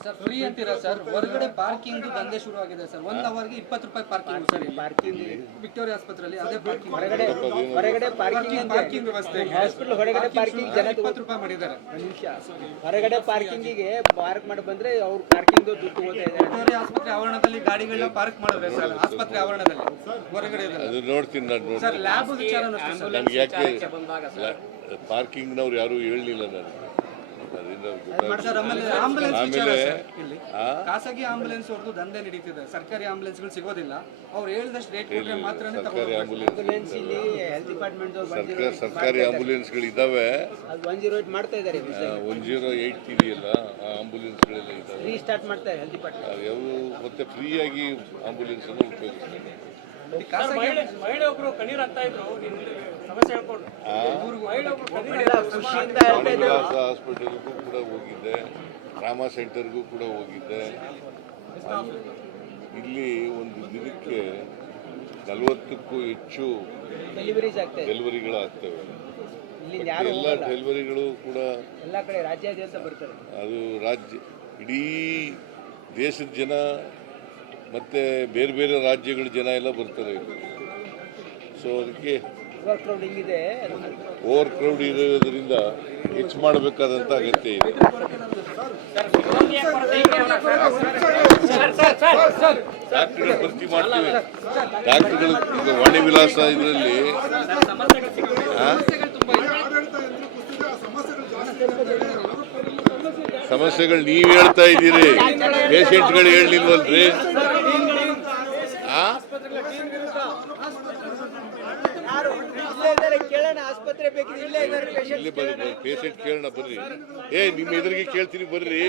Sir free ಅಂತೀರಾ sir? ಹೊರಗಡೆ parking ದಂಧೆ ಶುರು ಆಗಿದೆ ಸರ್. ಒನ್ ಅವರ್ಗೆ ಇಪ್ಪತ್ತು ರೂಪಾಯಿ ಪಾರ್ಕಿಂಗ್ ಸರ್ ಪಾರ್ಕಿಂಗ್ ವಿಕ್ಟೋರಿಯಾ ಆಸ್ಪತ್ರೆಯಲ್ಲಿ ಅದೇ ಪಾರ್ಕಿಂಗ್ ಹೊರಗಡೆ ಹೊರಗಡೆ ಪಾರ್ಕಿಂಗ್ ಪಾರ್ಕಿಂಗ್ ವ್ಯವಸ್ಥೆ ಹಾಸ್ಪಿಟಲ್ ಹೊರಗಡೆ ಪಾರ್ಕಿಂಗ್ ಜನ ಇಪ್ಪತ್ತು ರೂಪಾಯಿ ಮಾಡಿದ್ದಾರೆ. ಹೊರಗಡೆ ಪಾರ್ಕಿಂಗಿಗೆ ಪಾರ್ಕ್ ಮಾಡಿ ಬಂದ್ರೆ ಅವ್ರು ಪಾರ್ಕಿಂಗ್ ದುಡ್ಡು ತಗೋತಾ ಇದ್ದಾರೆ. ವಿಕ್ಟೋರಿಯಾ ಆಸ್ಪತ್ರೆ ಆವರಣದಲ್ಲಿ ಗಾಡಿಗಳನ್ನ ಪಾರ್ಕ್ ಮಾಡಿದ್ರೆ ಸರ್. ಆಸ್ಪತ್ರೆ ಆವರಣದಲ್ಲಿ. ಹೊರಗಡೆ. ಅದು ನೋಡ್ತೀನಿ ನಾನು ಸರ್ ಲ್ಯಾಬ್ ಸರ್ ನಮ್ಗೆ ಯಾಕೆ ಪಾರ್ಕಿಂಗ್ನವ್ರು ಯಾರು ಹೇಳಲಿಲ್ಲ ನನಗೆ. ಖಾಸಗಿ ಆಂಬುಲೆನ್ಸ್ ಅವ್ರದ್ದು ದಂಧೆ ನಡೀತಿದೆ. ಸರ್ಕಾರಿ ಆಂಬುಲೆನ್ಸ್ಗಳು ಸಿಗೋದಿಲ್ಲ. ಅವ್ರು ಹೇಳಿದಷ್ಟು ರೇಟ್ ಕೊಟ್ರೆ ಮಾತ್ರನೇ ಸರ್ಕಾರಿ ಆಂಬುಲೆನ್ಸ್ ಆಂಬುಲೆನ್ಸ್ ಇಲ್ಲಿ ಹೆಲ್ತ್ ಡಿಪಾರ್ಟ್ಮೆಂಟ್ ಸರ್ಕಾರ ಸರ್ಕಾರಿ ಆಂಬುಲೆನ್ಸ್ಗಳಿದ್ದಾವೆ ಅದು ಒನ್ ಜೀರೋ ಏಟ್ ಮಾಡ್ತಾ ಇದ್ದಾರೆ ಒನ್ ಜೀರೋ ಏಯ್ಟ್ ಇದೆಯಲ್ಲ ಆ ಆಂಬುಲೆನ್ಸ್ಗಳೆಲ್ಲ ಇದ್ದಾವೆ. ರೀ ಸ್ಟಾರ್ಟ್ ಮಾಡ್ತಾರೆ ಹೆಲ್ತ್ ಡಿಪಾರ್ಟ್ಮೆಂಟ್ ಅದು ಯಾವ ಮತ್ತೆ ಫ್ರೀಯಾಗಿ ಆಂಬುಲೆನ್ಸ್ ಅನ್ನು ಉಪಯೋಗಿಸ್ತಾರೆ. ಮಹಿಳೆ ಒಬ್ರು ಕಣ್ಣೀರ್ ಹಾಕ್ತಾ ಇದ್ರು ಸಮಸ್ಯೆ ಹೇಳ್ಕೊಂಡು. ಆ? ಒಬ್ರು ಕಣ್ಣೀರ್ ಖುಷಿಯಿಂದ ಹೇಳ್ತಾ ಇದ್ದಾರೆ. ಶ್ರೀನಿವಾಸ ಹಾಸ್ಪಿಟಲ್ಗೂ ಕೂಡ ಹೋಗಿದ್ದೆ. ರಾಮ ಸೆಂಟರ್ಗೂ ಕೂಡ ಹೋಗಿದ್ದೆ. ಇಲ್ಲಿ ಒಂದು ದಿನಕ್ಕೆ ನಲವತ್ತಕ್ಕೂ ಹೆಚ್ಚು ಡೆಲಿವರಿಗಳಾಗ್ತವೆ. ಇಲ್ಲಿ ಯಾರು ಎಲ್ಲ ಡೆಲಿವರಿಗಳು ಕೂಡ ಎಲ್ಲ ಕಡೆ ರಾಜ್ಯಾದ್ಯಂತ ಬರ್ತಾರೆ. ಅದು ರಾಜ್ಯ ಇಡೀ ದೇಶದ ಜನ ಮತ್ತು ಬೇರೆ ಬೇರೆ ರಾಜ್ಯಗಳ ಜನ ಎಲ್ಲ ಬರ್ತಾರೆ. ಸೊ ಅದಕ್ಕೆ ಓವರ್ ಕ್ರೌಡ್ ಇರೋದ್ರಿಂದ ಹೆಚ್ಚು ಮಾಡಬೇಕಾದಂಥ ಅಗತ್ಯ ಇದೆ. ಡಾಕ್ಟರ್ಗಳು ಭರ್ತಿ ಮಾಡ್ತೀವಿ. ಡಾಕ್ಟರ್ಗಳು ಈಗ ವಾಣಿ ವಿಲಾಸ ಇದರಲ್ಲಿ ಸಮಸ್ಯೆಗಳು ನೀವು ಹೇಳ್ತಾ ಇದ್ದೀರಿ. ಪೇಷಂಟ್ಗಳು ಹೇಳಲಿಲ್ವಲ್ರಿ ಆ ಯಾರು ಇಲ್ಲೇ ಇದ್ದಾರೆ ಕೇಳೋಣ ಆಸ್ಪತ್ರೆ ಬೇಕಿದ್ರೆ ಇಲ್ಲೇ ಇದ್ದಾರೆ patient. ಇಲ್ಲಿ ಬರ್ರಿ ಪೇಷಂಟ್ ಕೇಳೋಣ. ಬರ್ರಿ ಏ ನಿಮ್ಮ ಎದುರಿಗೆ ಕೇಳ್ತೀನಿ ಬರ್ರಿ